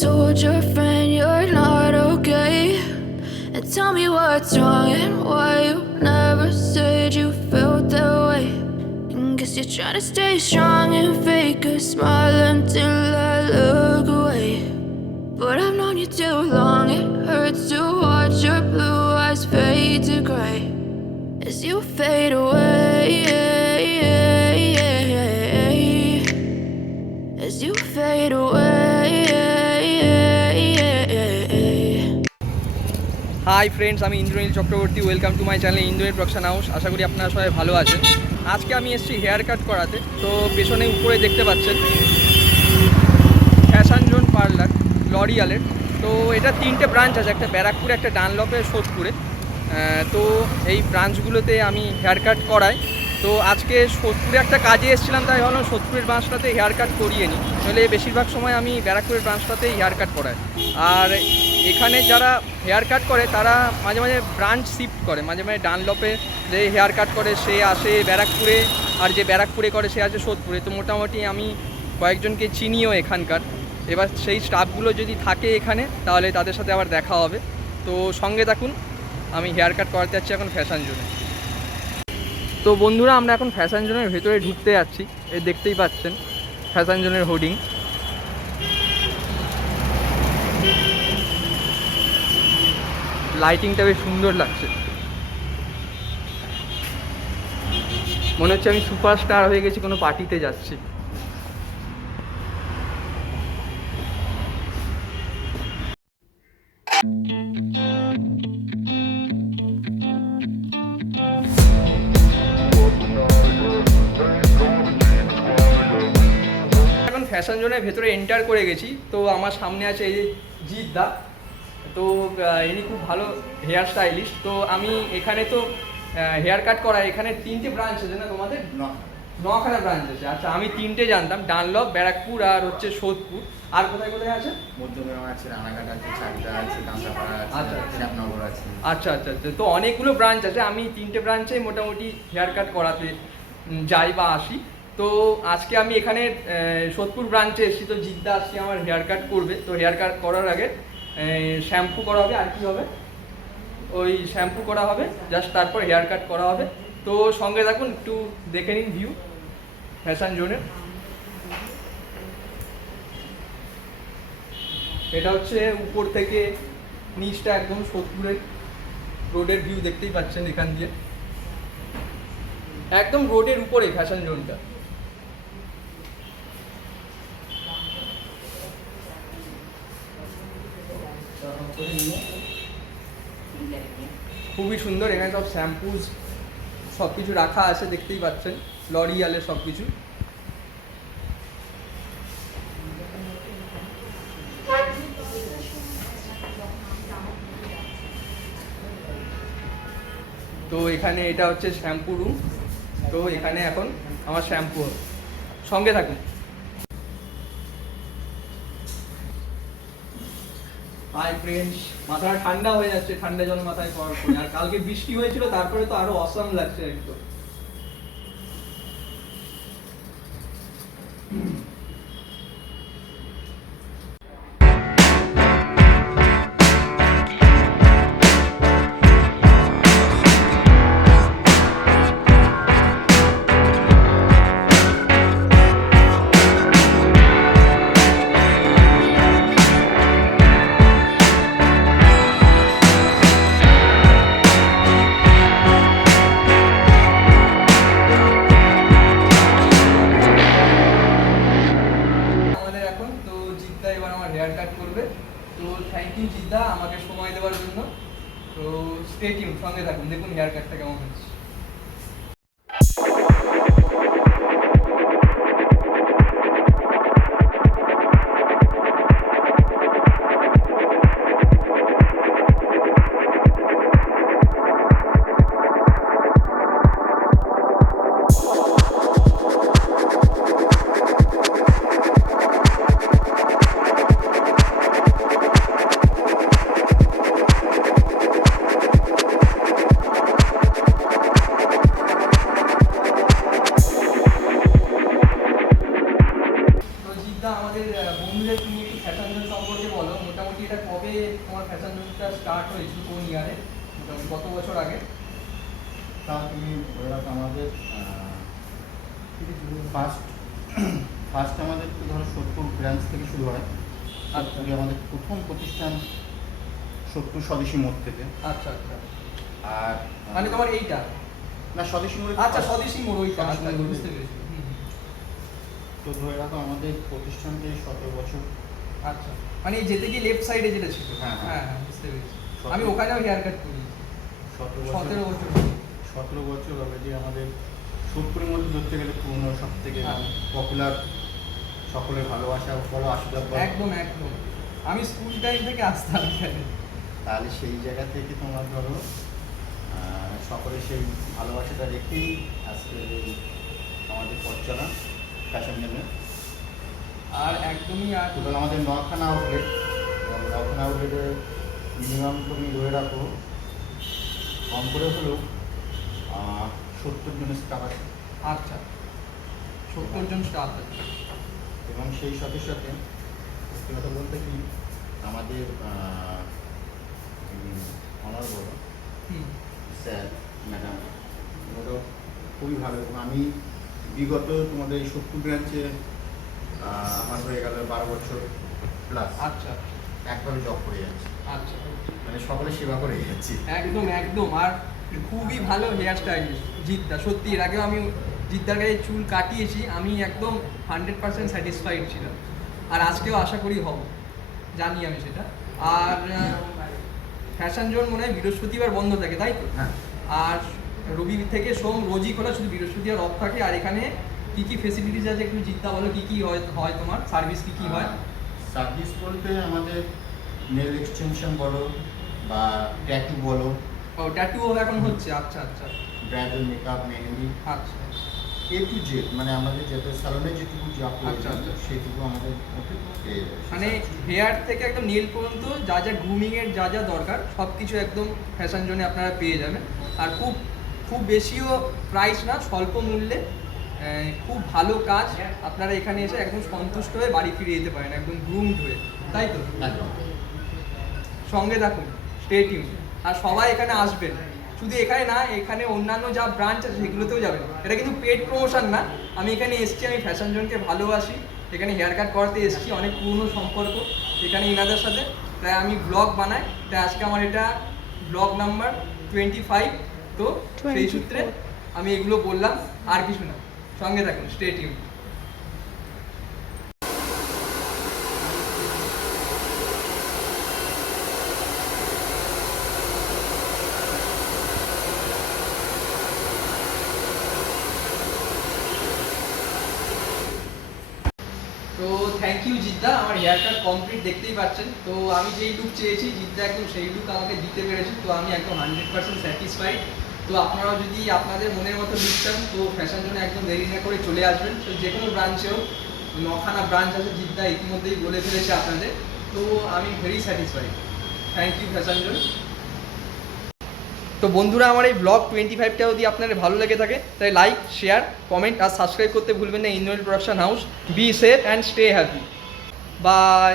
told your friend you're not okay? And tell me what's wrong and why you never said you felt that way. And guess you're trying to stay strong and fake a smile until I look away. But I've known you too long, it hurts to watch your blue eyes fade to gray as you fade away, as you fade away. Hi friends, আমি Indranil Chakraborty. Welcome to my channel Indranil production house. আশা করি আপনারা সবাই ভালো আছেন। আজকে আমি এসেছি হেয়ার কাট করাতে। তো পেছনে উপরে দেখতে পাচ্ছেন ফ্যাশন জোন পার্লার লরিয়ালের। তো এটা 3টে ব্রাঞ্চ আছে, একটা ব্যারাকপুরে, একটা ডানলপে, সোদপুরে। তো এই ব্রাঞ্চগুলোতে আমি হেয়ার কাট করাই। তো আজকে সোদপুরে একটা কাজে এসেছিলাম, তাই ভাবলাম সোদপুরের ব্রাঞ্চটাতে হেয়ার কাট করিয়ে নিই। তাহলে বেশিরভাগ সময় আমি ব্যারাকপুরের ব্রাঞ্চটাতেই হেয়ার কাট করাই। আর এখানে যারা হেয়ার কাট করে তারা মাঝে মাঝে ব্রাঞ্চ শিফট করে, মাঝে মাঝে ডানলপে যে হেয়ার কাট করে সে আসে ব্যারাকপুরে, আর যে ব্যারাকপুরে করে সে আছে সোদপুরে। তো মোটামুটি আমি কয়েকজনকে চিনিও এখানকার। এবার সেই স্টাফগুলো যদি থাকে এখানে তাহলে তাদের সাথে আবার দেখা হবে। তো সঙ্গে থাকুন, আমি হেয়ার কাট করাতে যাচ্ছি এখন ফ্যাশন জোনে। তো বন্ধুরা, আমরা এখন ফ্যাশন জোনের ভেতরে ঢুকতে যাচ্ছি। এই দেখতেই পাচ্ছেন ফ্যাশন জোনের হোর্ডিং। লাইটিংটা বেশ সুন্দর লাগছে, মনে হচ্ছে আমি সুপারস্টার হয়ে গেছি, কোনো পার্টিতে যাচ্ছি। এখন ফ্যাশন জোনের ভেতরে এন্টার করে গেছি। তো আমার সামনে আছে এই যে জিৎ দা। তো ইনি খুব ভালো হেয়ার স্টাইলিস্ট। তো আমি এখানে তো হেয়ার কাট করাই। এখানে 3টে ব্রাঞ্চ আছে না তোমাদের? 9খানা ব্রাঞ্চ আছে। আচ্ছা, আমি 3টে জানতাম, ডানলপ, ব্যারাকপুর আর হচ্ছে সোদপুর। আর কোথায় কোথায় আছে? মধ্যগ্রাম আছে, রানাঘাট আছে, চাকদা আছে, কাঁচরাপাড়া আছে, শ্যামনগর আছে। আচ্ছা আচ্ছা আচ্ছা, তো অনেকগুলো ব্রাঞ্চ আছে। আমি 3টে ব্রাঞ্চে মোটামুটি হেয়ার কাট করাতে যাই বা আসি। তো আজকে আমি এখানে সোদপুর ব্রাঞ্চে এসেছি। তো জিদ্দা আজকে আমার হেয়ার কাট করবে। তো হেয়ার কাট করার আগে শ্যাম্পু করা হবে। আর কি হবে? ওই শ্যাম্পু করা হবে, জাস্ট তারপর হেয়ার কাট করা হবে। তো সঙ্গে থাকুন, একটু দেখে নিন ভিউ ফ্যাশন জোনের। এটা হচ্ছে উপর থেকে নিচটা একদম সোদপুরের রোডের ভিউ দেখতেই পাচ্ছেন। এখান দিয়ে একদম রোডের উপরে ফ্যাশন জোনটা। খুবই সুন্দর। এখানে সব শ্যাম্পুস সব কিছু রাখা আছে, দেখতেই পাচ্ছেন লরিয়ালের সব কিছু। তো এখানে এটা হচ্ছে শ্যাম্পু রুম। তো এখানে এখন আমার শ্যাম্পু হবে, সঙ্গে থাকুন। হাই ফ্রেন্ডস, মাথাটা ঠান্ডা হয়ে যাচ্ছে ঠান্ডা জল মাথায় পড়ার পরে। আর কালকে বৃষ্টি হয়েছিল, তারপরে তো আরো অসাম লাগছে একদম। হেয়ার কাট করবে। তো থ্যাংক ইউ জিদ্দা আমাকে সময় দেওয়ার জন্য। তো স্টে টিউন, সঙ্গে থাকুন, দেখুন হেয়ার কাটটা কেমন হচ্ছে। বন্ধুদের তুমি একটু ফ্যাশন জোন সম্পর্কে বলো। মোটামুটি এটা কবে তোমার ফ্যাশন জোনটা স্টার্ট হয়েছিল, কোন ইয়ারে, মোটামুটি কত বছর আগে? তা তুমি ধরে রাখো আমাদের ফার্স্ট আমাদের তো ধরো সোদপুর ব্রাঞ্চ থেকে শুরু হয়। আচ্ছা। আমাদের প্রথম প্রতিষ্ঠান সোদপুর স্বদেশী মোড় থেকে। আচ্ছা আচ্ছা। আর মানে তোমার এইটা? না, স্বদেশী মোড়ে। আচ্ছা, স্বদেশী মোড় ওইটা। স্বদেশী আচ্ছা, মোড়। বুঝতে পেরেছি। তো ধরে রাখো আমাদের প্রতিষ্ঠানকে 17 বছর। আচ্ছা, মানে এই যেতে গিয়ে লেফট সাইডে যেটা ছিল। হ্যাঁ, হ্যাঁ হ্যাঁ, বুঝতে পেরেছি। 17 আমি ওখানেও হেয়ার কাট করি। 17 বছর। 17 বছর অলরেডি আমাদের সোদপুরের মধ্যে ধরতে গেলে পুরনো, সব থেকে হ্যাঁ। পপুলার, সকলের ভালোবাসা বলো, আশীর্বাদ বলো। একদম একদম। আমি স্কুল টাইম থেকে আসতাম এখানে। তাহলে সেই জায়গা থেকে তোমার ধরো সকলে সেই ভালোবাসাটা রেখেই আজকে আমাদের পথ চলা ফ্যাশন জোনে। আর একদমই আর টোটাল আমাদের 9খানা আউটলেট, এবং 9খানা আউটলেটে মিনিমাম তুমি ধরে রাখো কম করে হলেও 70 জনের স্টাফ আছে। আচ্ছা, 70 জন স্টাফ আছে। এবং সেই সাথে সাথে সত্যি কথা বলতে কি আমাদের অনারেবল হুম। স্যার, ম্যাডাম, ওনারাও খুবই ভালো। এবং আমি বিগত তোমাদের এই সোদপুর ব্রাঞ্চে আমার হয়ে গেল 12 বছর প্লাস আচ্ছা একভাবে জব করে যাচ্ছি, আচ্ছা। মানে সকলে সেবা করে যাচ্ছি। একদম একদম। আর খুবই ভালো হেয়ার স্টাইলিস্ট জিদ্দা, সত্যি। এর আগেও আমি জিদ্দার কাছে চুল কাটিয়েছি, আমি একদম 100% স্যাটিসফাইড ছিলাম। আর আজকেও আশা করি হব, জানি আমি সেটা। আর ফ্যাশন জোন মনে হয় বৃহস্পতিবার বন্ধ থাকে, তাই তো? হ্যাঁ। আর রবি থেকে সোম রোজই খোলা, শুধু বৃহস্পতিবার অফ থাকে। আর এখানে কি কি ফেসিলিটিস আছে একটু জিদ্দা বলো, কি কি হয় তোমার সার্ভিস, কি কি হয়? সার্ভিস বলতে আমাদের নেল এক্সটেনশন বলো বা ট্যাটু বলো। ও, ট্যাটুও এখন হচ্ছে? আচ্ছা আচ্ছা ব্রাইডাল মেকআপ, মেহেন্দি, আচ্ছা। এ টু জেড, মানে আমাদের যত সালনে যেটুকু যা আচ্ছা, প্রয়োজন আচ্ছা। সেটুকু আমাদের মধ্যে পেয়ে যাবে। মানে হেয়ার থেকে একদম নেল পর্যন্ত যা যা গ্রুমিংয়ের যা যা দরকার সব কিছু একদম ফ্যাশন জোনে আপনারা পেয়ে যাবেন। আর খুব খুব বেশিও প্রাইস না, স্বল্প মূল্যে খুব ভালো কাজ। আপনারা এখানে এসে একদম সন্তুষ্ট হয়ে বাড়ি ফিরে যেতে পারেন, একদম গ্রুমড হয়ে, তাই তো? একদম। সঙ্গে থাকুন, স্টে টিউন। আর সবাই এখানে আসবেন, শুধু এখানে না, এখানে অন্যান্য যা ব্রাঞ্চ আছে সেগুলোতেও যাবেন। এটা কিন্তু পেড প্রমোশন না, আমি এখানে এসেছি, আমি ফ্যাশন জোনকে ভালোবাসি, এখানে হেয়ার কাট করাতে এসেছি, অনেক পুরনো সম্পর্ক এখানে ইনাদের সাথে, তাই আমি ব্লগ বানাই। তাই আজকে আমার এটা ব্লগ নাম্বার 25। তো সেই সূত্রে আমি এগুলো বললাম, আর কিছু না। সঙ্গে থাকুন, স্টে টিউন। তো থ্যাংক ইউ জিদ্দা, আমার হেয়ার কাট কমপ্লিট দেখতেই পাচ্ছেন। তো আমি যেই লুক চেয়েছি জিদ্দা একদম সেই লুক আমাকে দিতে পেরেছি। তো আমি একদম 100% স্যাটিসফাইড। তো আপনারাও যদি আপনাদের মনের মতো লুক চান তো ফ্যাশন জোনে একদম দেরি না করে চলে আসবেন। তো যে কোনো ব্রাঞ্চেও 9খানা ব্রাঞ্চ আছে, জিদ্দা ইতিমধ্যেই বলে ফেলেছে আপনাদের। তো আমি very satisfied. Thank you fashion zone. তো বন্ধুরা, আমার এই ব্লগ 25টা যদি আপনাদের ভালো লেগে থাকে তাই লাইক, শেয়ার, কমেন্ট আর সাবস্ক্রাইব করতে ভুলবেন না। Indranil production house. Be safe and stay happy. By.